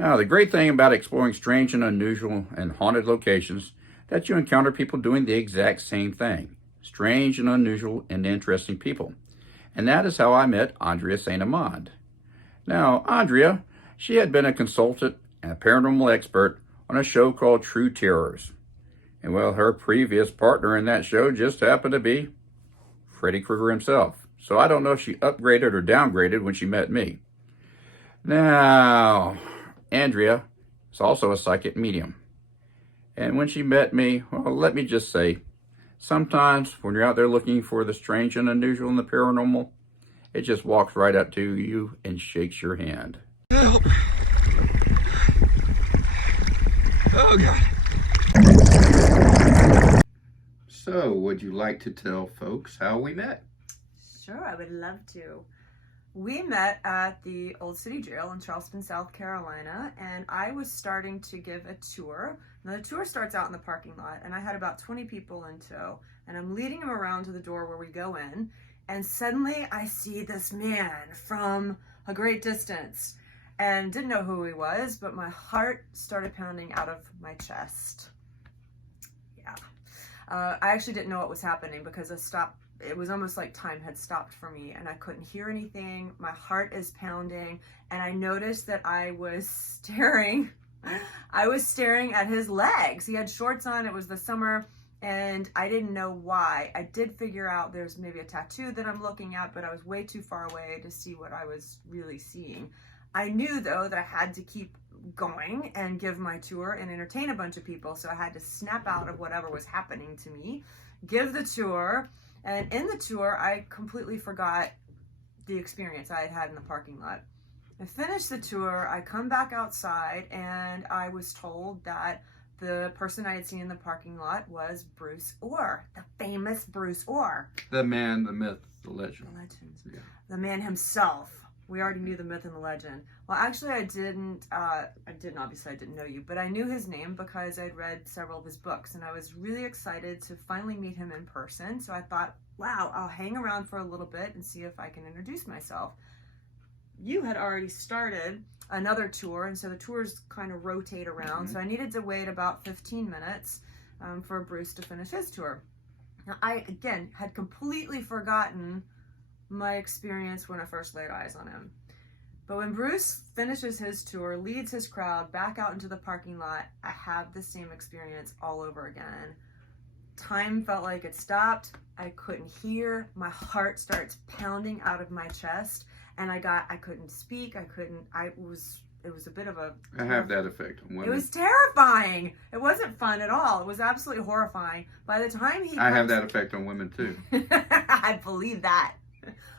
Now, the great thing about exploring strange and unusual and haunted locations that you encounter people doing the exact same thing. Strange and unusual and interesting people. And that is how I met Andrea St Amand. Now, Andrea, she had been a consultant and a paranormal expert on a show called True Terrors. And well, her previous partner in that show just happened to be Freddy Krueger himself. So I don't know if she upgraded or downgraded when she met me. Now, Andrea is also a psychic medium. And when she met me, well, let me just say, sometimes when you're out there looking for the strange and unusual and the paranormal, it just walks right up to you and shakes your hand. Help! Oh, God. So, would you like to tell folks how we met? Sure, I would love to. We met at the Old City Jail in Charleston, South Carolina, and I was starting to give a tour. Now, the tour starts out in the parking lot, and I had about 20 people in tow, and I'm leading them around to the door where we go in, and suddenly I see this man from a great distance, and didn't know who he was, but my heart started pounding out of my chest. Yeah. I actually didn't know what was happening because it was almost like time had stopped for me and I couldn't hear anything. My heart is pounding and I noticed that I was staring at his legs. He had shorts on, it was the summer, and I didn't know why. I did figure out there's maybe a tattoo that I'm looking at, but I was way too far away to see what I was really seeing. I knew though that I had to keep going and give my tour and entertain a bunch of people, so I had to snap out of whatever was happening to me, give the tour. And in the tour, I completely forgot the experience I had had in the parking lot. I finished the tour, I come back outside, and I was told that the person I had seen in the parking lot was Bruce Orr, the famous Bruce Orr. The man, the myth, the legend. The legend. Yeah. The man himself. We already knew the myth and the legend. Well, actually, I didn't know you, but I knew his name because I'd read several of his books, and I was really excited to finally meet him in person. So I thought, wow, I'll hang around for a little bit and see if I can introduce myself. You had already started another tour, and so the tours kind of rotate around. So I needed to wait about 15 minutes for Bruce to finish his tour. Now, I, again, had completely forgotten my experience when I first laid eyes on him. But when Bruce finishes his tour, leads his crowd back out into the parking lot, I have the same experience all over again. Time felt like it stopped. I couldn't hear. My heart starts pounding out of my chest, and I couldn't speak. It was a bit of a... I have that effect on women. It was terrifying. It wasn't fun at all. It was absolutely horrifying. By the time I have that effect on women too. I believe that.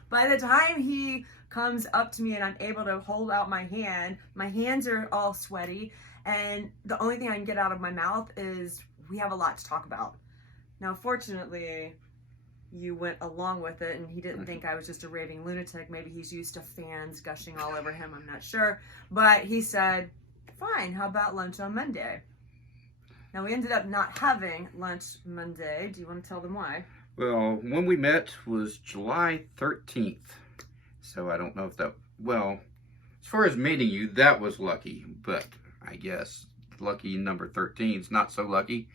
By the time he comes up to me and I'm able to hold out my hands are all sweaty, and the only thing I can get out of my mouth is, we have a lot to talk about. Now, fortunately, you went along with it, and he didn't think I was just a raving lunatic. Maybe he's used to fans gushing all over him, I'm not sure. But he said, fine, how about lunch on Monday? Now, we ended up not having lunch Monday. Do you want to tell them why? Well, when we met was July 13th. So I don't know if that, well, as far as meeting you, that was lucky. But I guess lucky number 13 is not so lucky.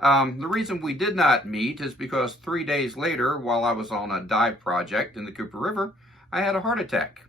The reason we did not meet is because 3 days later, while I was on a dive project in the Cooper River, I had a heart attack.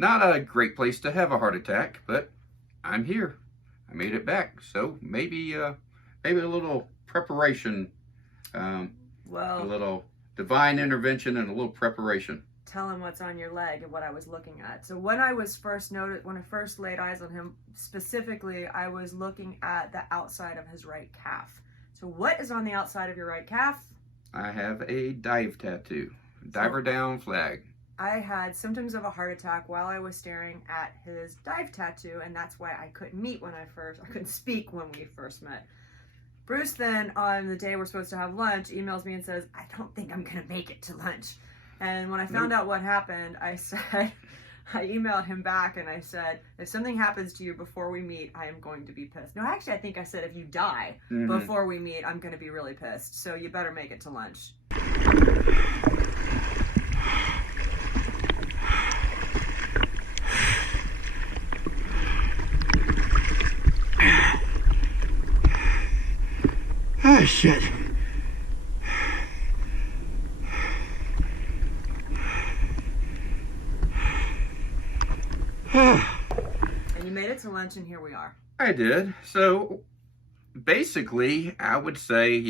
Not a great place to have a heart attack, but I'm here. I made it back, so maybe a little preparation A Well, little divine intervention and a little preparation. tell him what's on your leg and what I was looking at. So when I first laid eyes on him, specifically, I was looking at the outside of his right calf. So what is on the outside of your right calf? I have a dive tattoo. Diver down flag. I had symptoms of a heart attack while I was staring at his dive tattoo, and that's why I couldn't I couldn't speak when we first met. Bruce then, on the day we're supposed to have lunch, emails me and says, I don't think I'm going to make it to lunch. And when I found out what happened, I emailed him back and I said, if something happens to you before we meet, I am going to be pissed. No, actually, I think I said, if you die before we meet, I'm going to be really pissed. So you better make it to lunch. Oh, shit. And you made it to lunch, and here we are. I did. So, basically, I would say,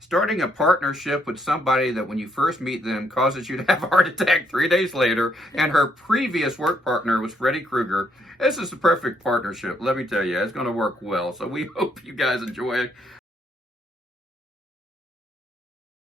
starting a partnership with somebody that when you first meet them causes you to have a heart attack 3 days later, and her previous work partner was Freddy Krueger, this is a perfect partnership. Let me tell you, it's going to work well. So we hope you guys enjoy